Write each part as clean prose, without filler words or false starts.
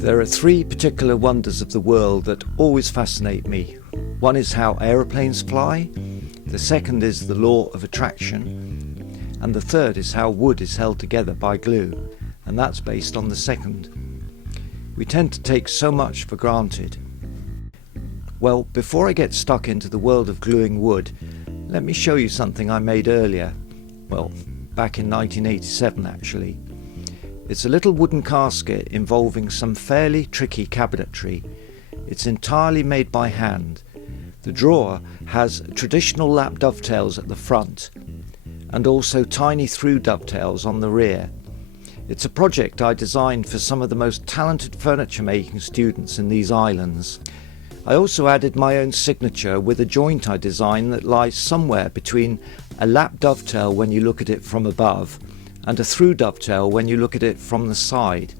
There are three particular wonders of the world that always fascinate me. One is how aeroplanes fly, the second is the law of attraction, and the third is how wood is held together by glue, and that's based on the second. We tend to take so much for granted. Well, before I get stuck into the world of gluing wood, let me show you something I made earlier. Well, back in 1987 actually. It's a little wooden casket involving some fairly tricky cabinetry. It's entirely made by hand. The drawer has traditional lap dovetails at the front and also tiny through dovetails on the rear. It's a project I designed for some of the most talented furniture making students in these islands. I also added my own signature with a joint I designed that lies somewhere between a lap dovetail when you look at it from above and a through dovetail when you look at it from the side.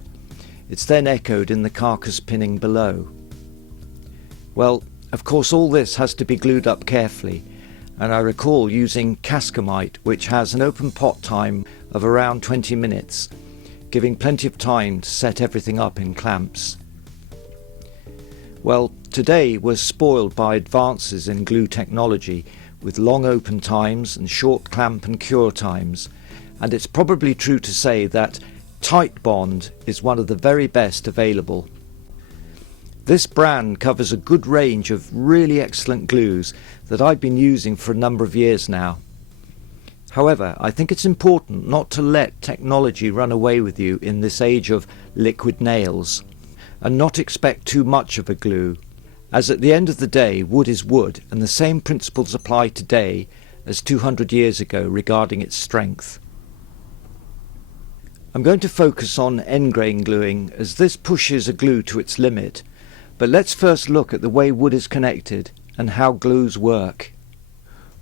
It's then echoed in the carcass pinning below. Well, of course all this has to be glued up carefully, and I recall using Cascamite, which has an open pot time of around 20 minutes, giving plenty of time to set everything up in clamps. Well, today we're spoiled by advances in glue technology with long open times and short clamp and cure times, and it's probably true to say that Titebond is one of the very best available. This brand covers a good range of really excellent glues that I've been using for a number of years now. However, I think it's important not to let technology run away with you in this age of liquid nails, and not expect too much of a glue, as at the end of the day wood is wood, and the same principles apply today as 200 years ago regarding its strength. I'm going to focus on end grain gluing as this pushes a glue to its limit, but let's first look at the way wood is connected and how glues work.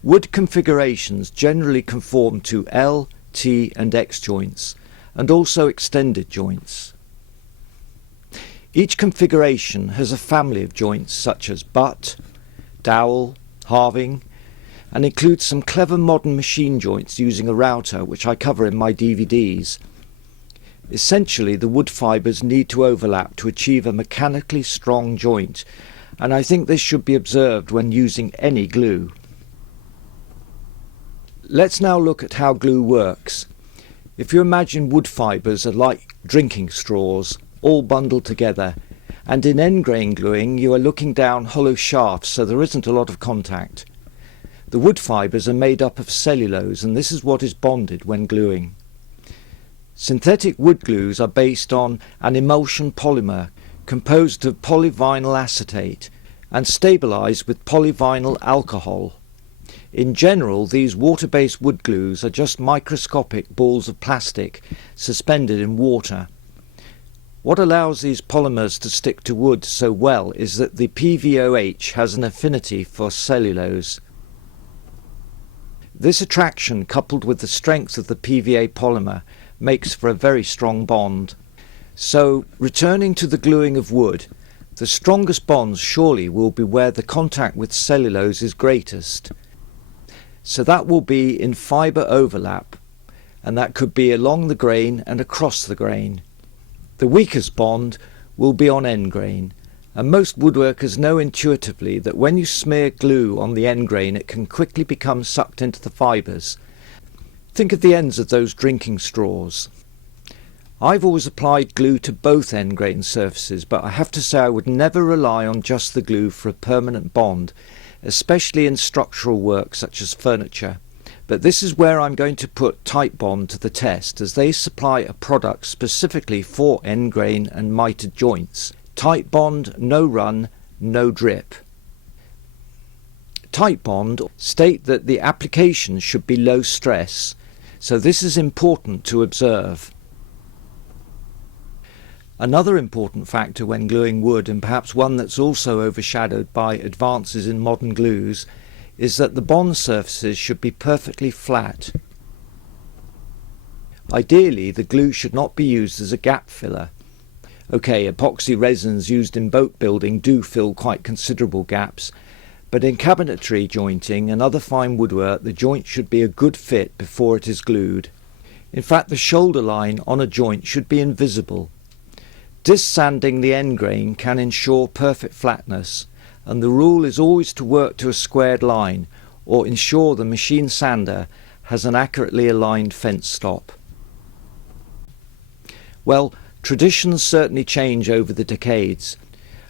Wood configurations generally conform to L, T and X joints, and also extended joints. Each configuration has a family of joints such as butt, dowel, halving, and includes some clever modern machine joints using a router, which I cover in my DVDs. Essentially, the wood fibres need to overlap to achieve a mechanically strong joint, and I think this should be observed when using any glue. Let's now look at how glue works. If you imagine wood fibres are like drinking straws, all bundled together, and in end grain gluing you are looking down hollow shafts, so there isn't a lot of contact. The wood fibres are made up of cellulose, and this is what is bonded when gluing. Synthetic wood glues are based on an emulsion polymer composed of polyvinyl acetate and stabilized with polyvinyl alcohol. In general, these water-based wood glues are just microscopic balls of plastic suspended in water. What allows these polymers to stick to wood so well is that the PVOH has an affinity for cellulose. This attraction, coupled with the strength of the PVA polymer, makes for a very strong bond. So, returning to the gluing of wood, the strongest bonds surely will be where the contact with cellulose is greatest. So that will be in fibre overlap, and that could be along the grain and across the grain. The weakest bond will be on end grain, and most woodworkers know intuitively that when you smear glue on the end grain it can quickly become sucked into the fibres. Think of the ends of those drinking straws. I've always applied glue to both end grain surfaces, but I have to say I would never rely on just the glue for a permanent bond, especially in structural work such as furniture. But this is where I'm going to put Titebond to the test, as they supply a product specifically for end grain and mitered joints. Titebond No Run, No Drip. Titebond state that the application should be low stress, so this is important to observe. Another important factor when gluing wood, and perhaps one that's also overshadowed by advances in modern glues, is that the bond surfaces should be perfectly flat. Ideally, the glue should not be used as a gap filler. Okay, epoxy resins used in boat building do fill quite considerable gaps, but in cabinetry jointing and other fine woodwork the joint should be a good fit before it is glued. In fact, the shoulder line on a joint should be invisible. Disc sanding the end grain can ensure perfect flatness, and the rule is always to work to a squared line or ensure the machine sander has an accurately aligned fence stop. Well, traditions certainly change over the decades,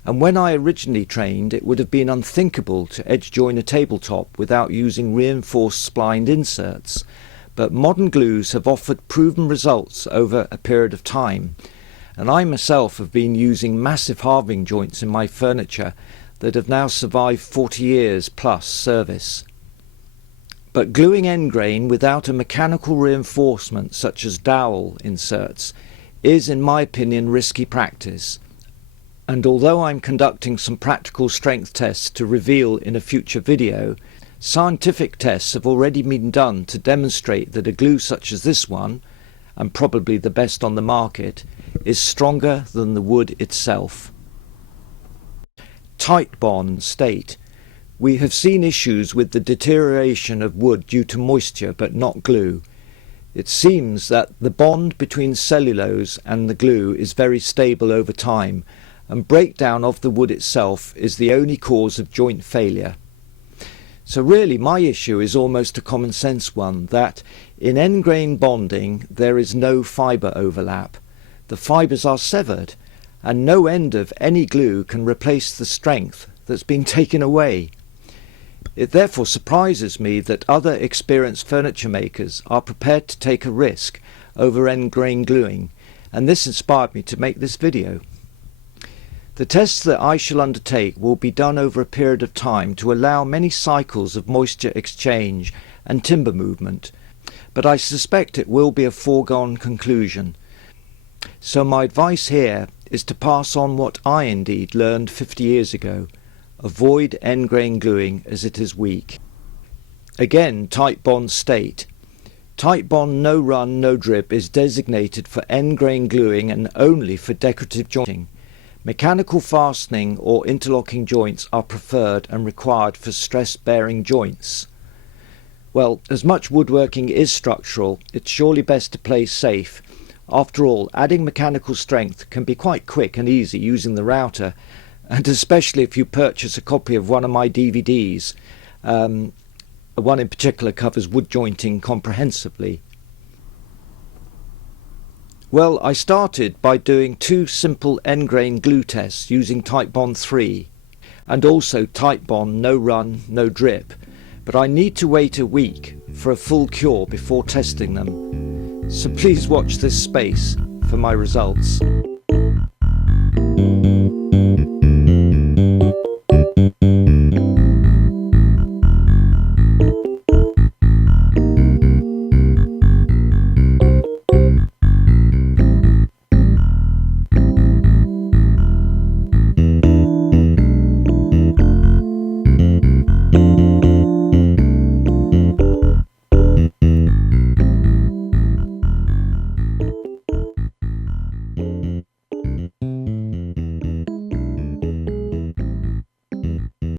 and when I originally trained it would have been unthinkable to edge join a tabletop without using reinforced splined inserts, but modern glues have offered proven results over a period of time, and I myself have been using massive halving joints in my furniture that have now survived 40 years plus service. But gluing end grain without a mechanical reinforcement such as dowel inserts is, in my opinion, risky practice, and although I'm conducting some practical strength tests to reveal in a future video, scientific tests have already been done to demonstrate that a glue such as this one, and probably the best on the market, is stronger than the wood itself. Titebond state: we have seen issues with the deterioration of wood due to moisture but not glue. It seems that the bond between cellulose and the glue is very stable over time, and breakdown of the wood itself is the only cause of joint failure. So really my issue is almost a common sense one, that in end grain bonding there is no fibre overlap. The fibres are severed, and no end of any glue can replace the strength that's been taken away. It therefore surprises me that other experienced furniture makers are prepared to take a risk over end grain gluing, and this inspired me to make this video. The tests that I shall undertake will be done over a period of time to allow many cycles of moisture exchange and timber movement, but I suspect it will be a foregone conclusion. So my advice here is to pass on what I indeed learned 50 years ago: avoid end grain gluing as it is weak. Again, Titebond state: Titebond no run no drip is designated for end grain gluing and only for decorative jointing. Mechanical fastening or interlocking joints are preferred and required for stress bearing joints. Well, as much woodworking is structural, it's surely best to play safe. After all, adding mechanical strength can be quite quick and easy using the router, and especially if you purchase a copy of one of my DVDs. One in particular covers wood jointing comprehensively. Well, I started by doing 2 simple end grain glue tests using Titebond 3 and also Titebond no run no drip, but I need to wait a week for a full cure before testing them. So please watch this space for my results.